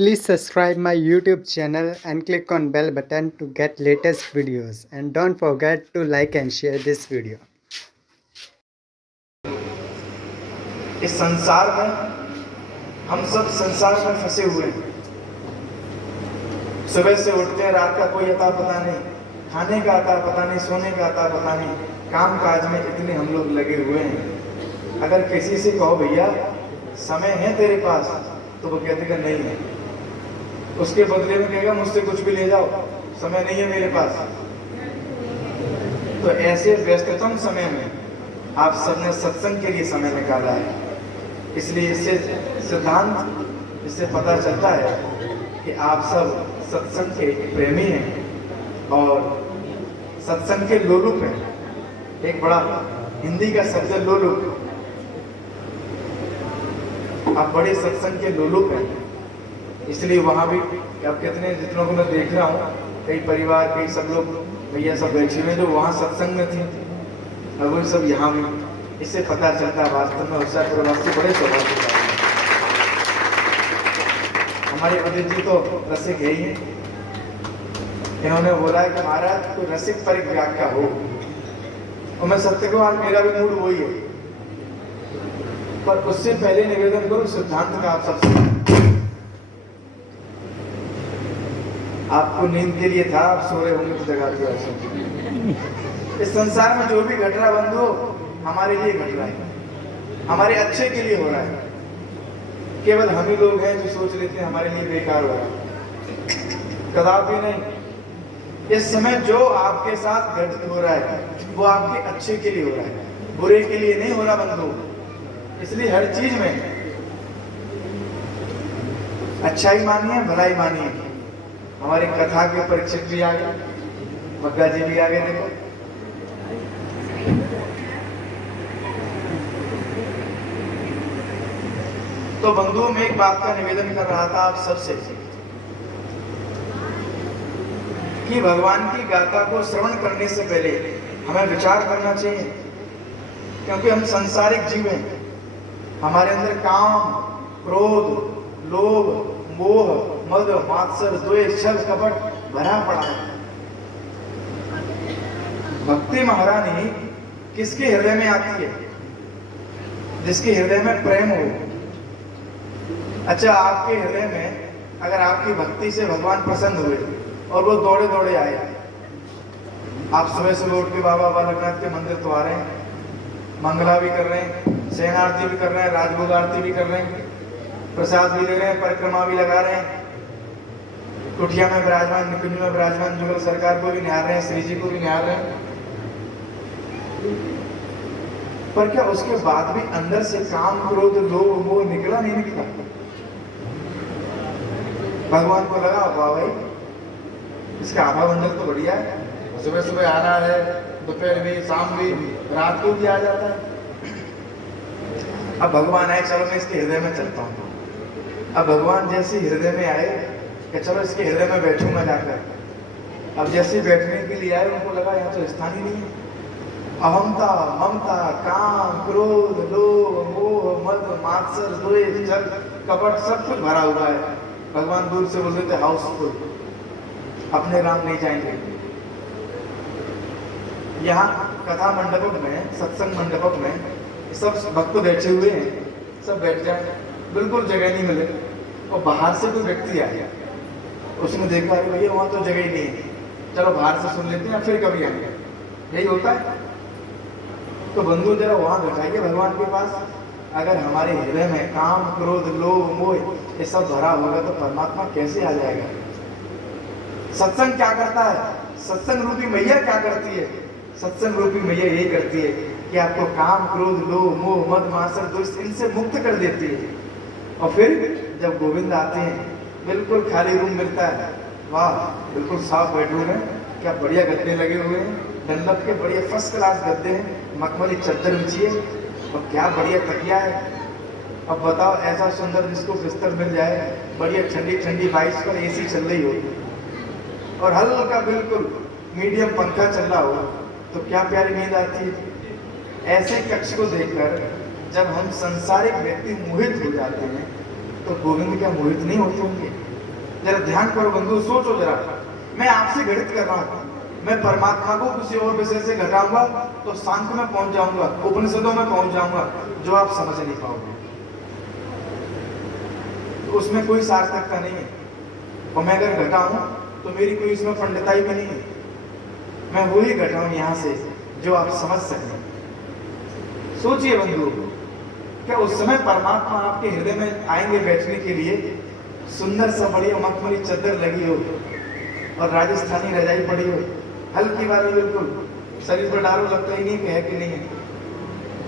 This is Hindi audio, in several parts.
Please subscribe my YouTube channel and click on bell button to get latest videos, and don't forget to like and share this video. इस संसार में हम सब संसार में फंसे हुए हैं। सुबह से उठते हैं, रात का कोई अता पता नहीं, खाने का अता पता नहीं, सोने का अता पता नहीं, काम काज में इतने हम लोग लगे हुए हैं। अगर किसी से कहो भैया समय है तेरे पास, तो वो कहते हैं नहीं है। उसके बदले में कहेगा मुझसे कुछ भी ले जाओ, समय नहीं है मेरे पास। तो ऐसे व्यस्ततम समय में आप सबने सत्संग के लिए समय निकाला है। इसलिए इससे सिद्धांत इससे पता चलता है कि आप सब सत्संग के प्रेमी हैं और सत्संग के लोलुप हैं। एक बड़ा हिंदी का शब्द है लोलुप। आप बड़े सत्संग के लोलुप हैं। इसलिए वहाँ भी अब कितने जितनों को मैं देख रहा हूँ, कई परिवार कई सब लोग भैया सब बैठे हुए जो वहाँ सत्संग में थे, और वो सब यहाँ भी। इससे पता चलता है वास्तव में उत्साह प्रवासी बड़े सौभाग्यशाली हैं। हमारे अदित जी तो रसिक है ही। इन्होंने बोला है कि महाराज कोई रसिक परिव्याख्या हो, और मैं सत्य को आज मेरा भी मूड वही है। पर उससे पहले निवेदन करूं सिद्धांत का आप सबसे। आपको नींद के लिए था, आप सो रहे होंगे तो जगा दिया। इस संसार में जो भी घट रहा बंधु हमारे लिए घट रहा है, हमारे अच्छे के लिए हो रहा है। केवल हम ही लोग हैं जो सोच लेते हैं हमारे लिए बेकार हो रहा है। कदापि नहीं। इस समय जो आपके साथ घटित हो रहा है वो आपके अच्छे के लिए हो रहा है, बुरे के लिए नहीं हो रहा बंधु। इसलिए हर चीज में अच्छाई मानिए, भलाई मानिए। हमारी कथा के परीक्षक भी आ गए, मग्गा जी भी आ गए। देखो तो बंधुओं में एक बात का निवेदन कर रहा था आप सबसे कि भगवान की गाथा को श्रवण करने से पहले हमें विचार करना चाहिए, क्योंकि हम सांसारिक जीव हैं। हमारे अंदर काम, क्रोध, लोभ, मोह, मद, मात्सर, द्वेष, छल, कपट भरा पड़ा है। भक्ति महारानी किसके हृदय में आती है? जिसके हृदय में प्रेम हो। अच्छा, आपके हृदय में अगर आपकी भक्ति से भगवान प्रसन्न हुए और वो दौड़े दौड़े आए, आप सुबह सुबह उठ के बाबा बालकनाथ के मंदिर तो आ रहे हैं, मंगला भी कर रहे हैं, शयन आरती भी कर रहे हैं, राजभोग आरती भी कर रहे हैं, प्रसाद भी ले रहे हैं, परिक्रमा भी लगा रहे हैं, कुटिया में विराजमान, निकुंज में विराजमान जुगल सरकार को भी निहार रहे हैं, श्री जी को भी निहार रहे हैं। पर क्या उसके बाद भी अंदर से काम, क्रोध, लोभ, मोह निकला नहीं निकला? भगवान को लगा वाह भाई इसका आभा मंडल तो बढ़िया है, सुबह सुबह आ रहा है, दोपहर भी, शाम भी, रात को भी आ जाता है। अब भगवान आए, चलो मैं इसके हृदय में चलता हूँ। अब भगवान जैसे हृदय में आए कि चलो इसके हृदय में बैठूंगा जाकर। अब जैसे बैठने के लिए आए, उनको लगा यहाँ तो स्थान ही नहीं है। अहमता, ममता, काम, क्रोध, लोभ, मोह, मद, मात्सर, द्वेष, छल, कपट सब कुछ भरा हुआ है। भगवान दूर से बोलते थे हाउसफुल, अपने राम नहीं जाएंगे। यहाँ कथा मंडप में, सत्संग मंडप में सब भक्त बैठे हुए हैं, सब बैठ जाए, बिल्कुल जगह नहीं मिले। और बाहर से कोई व्यक्ति आ गया, उसने देखा अरे भैया वहाँ तो जगह ही नहीं है, चलो बाहर से सुन लेते हैं, फिर कभी आएंगे। यही होता है। तो बंधु जरा वहाँ बैठाइए भगवान के पास। अगर हमारे हृदय में काम, क्रोध, लोभ, मोह ये सब भरा होगा तो परमात्मा कैसे आ जाएगा? सत्संग क्या करता है? सत्संग रूपी मैया क्या करती है? सत्संग रूपी मैया यही करती है कि आपको काम, क्रोध, लोभ, मोह, मद, मात्सर, द्वेष इनसे मुक्त कर देती है। और फिर जब गोविंद आते हैं, बिल्कुल खाली रूम मिलता है, वाह बिल्कुल साफ बेडरूम है, क्या बढ़िया गद्दे लगे हुए हैं, डनलप के बढ़िया फर्स्ट क्लास गद्दे हैं, मखमली चादर बिछी है, और क्या बढ़िया तकिया है। अब बताओ ऐसा सुंदर जिसको बिस्तर मिल जाए, बढ़िया ठंडी ठंडी 22 पर एसी चल रही हो और हल्का बिल्कुल मीडियम पंखा चल रहा हो, तो क्या प्यारी नींद आती है। ऐसे कक्ष को देखकर जब हम संसारिक व्यक्ति मोहित हो जाते हैं तो गोविंद क्या मोहित नहीं होते होंगे? जरा ध्यान करो बंधु, सोचो जरा। मैं आपसे गणित कर रहा हूँ, मैं परमात्मा को किसी और विषय से घटाऊंगा तो सांख्य में पहुंच जाऊंगा, उपनिषदों में पहुंच जाऊंगा, जो आप समझ नहीं पाओगे। तो उसमें कोई सार्थकता नहीं है। और मैं अगर घटाऊं तो मेरी कोई इसमें पंडिताई भी नहीं है। मैं वही घटाऊं यहाँ से जो आप समझ सकें। सोचिए बंधु, क्या उस समय परमात्मा आपके हृदय में आएंगे बैठने के लिए? सुंदर सा बढ़िया मखमली चादर लगी हो और राजस्थानी रजाई पड़ी हो, हल्की वाली, बिल्कुल शरीर पर डालो, लगता ही नहीं कि है कि नहीं है।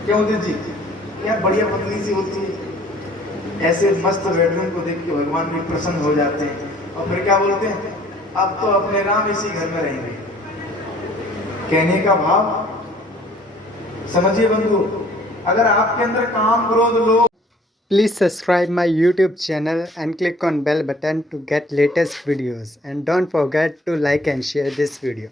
क्यों उदित जी? क्या बढ़िया पतली सी होती है। ऐसे मस्त बेडरूम को देख के भगवान भी प्रसन्न हो जाते हैं और फिर क्या बोलते हैं, अब तो अपने राम इसी घर में रहेंगे। कहने का भाव समझिए बंधु, अगर आपके अंदर काम, क्रोध, लोभ। Please subscribe my YouTube channel and click on bell button to get latest videos, and don't forget to like and share this video.